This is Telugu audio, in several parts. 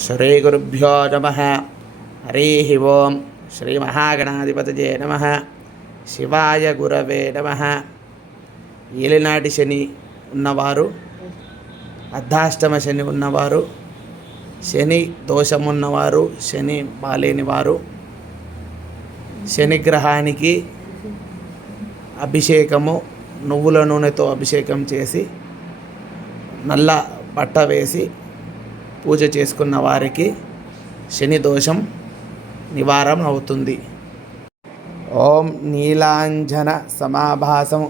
శ్రీగురుభ్యో నమః. హరి ఓం. శ్రీ మహాగణాధిపతయే నమః. శివాయ గురవే నమః. ఏలినాటి శని ఉన్నవారు, అర్ధాష్టమ శని ఉన్నవారు, శని దోషమున్నవారు, శని బాలేని వారు శనిగ్రహానికి అభిషేకము, నువ్వుల నూనెతో అభిషేకం చేసి నల్ల బట్ట వేసి పూజ చేసుకున్న వారికి శని దోషం నివారణ అవుతుంది. ఓం నీలాంజన సమాభాసం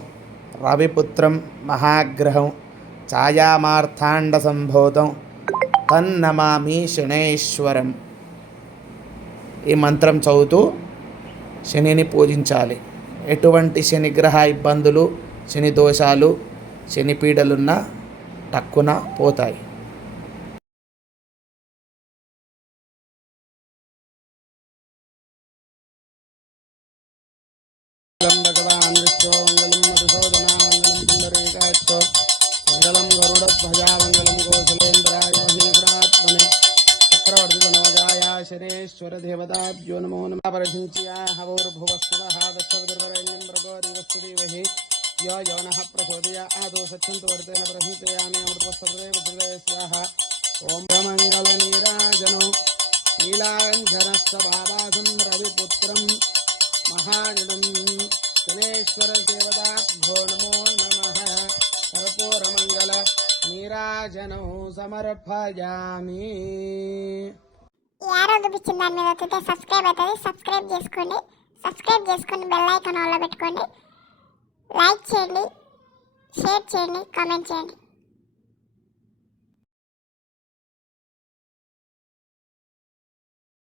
రవిపుత్రం మహాగ్రహం ఛాయామార్థాండ సంభూతం తన్నమామి శనేశ్వరం. ఈ మంత్రం చదువుతూ శనిని పూజించాలి. ఎటువంటి శనిగ్రహ ఇబ్బందులు, శని దోషాలు, శని పీడలున్నా టక్కున పోతాయి. భగవాన్ విష్ణు మంగళం మధుసూదన మంగళం పుండరీకాక్షో మంగళం గరుడధ్వజా మంగళం కౌసలేంద్రాయ మహీగుణాత్మనే చక్రవర్తి తనోజాయ శనేశ్వర దేవతాభ్యో నమో నమః. పరశించ్యా హవోర్భువస్సువః దశవిదుర్వరేణ్యం భర్గో దేవస్సు ధీమహి यो यवनः प्रचोदयात् सत्यन्तु वर्तेन प्रहितयामि अमृतवस्तदेव सुदेस्याः. ओम मंगलनीराजनो नीलाञ्जनस्तभावासं रविपुत्रं महाजनं शनेश्वरदेवताभ्यो नमो नमः. कर्पूरमङ्गल नीराजनं समर्पयामि. యారో చూపించిన దాని మీద వస్తే సబ్స్క్రైబ్ అవుతుంది. సబ్స్క్రైబ్ చేసుకొని బెల్ ఐకాన్ ఆన్లో పెట్టుకోండి. లైక్ చేయండి, షేర్ చేయండి, కామెంట్ చేయండి.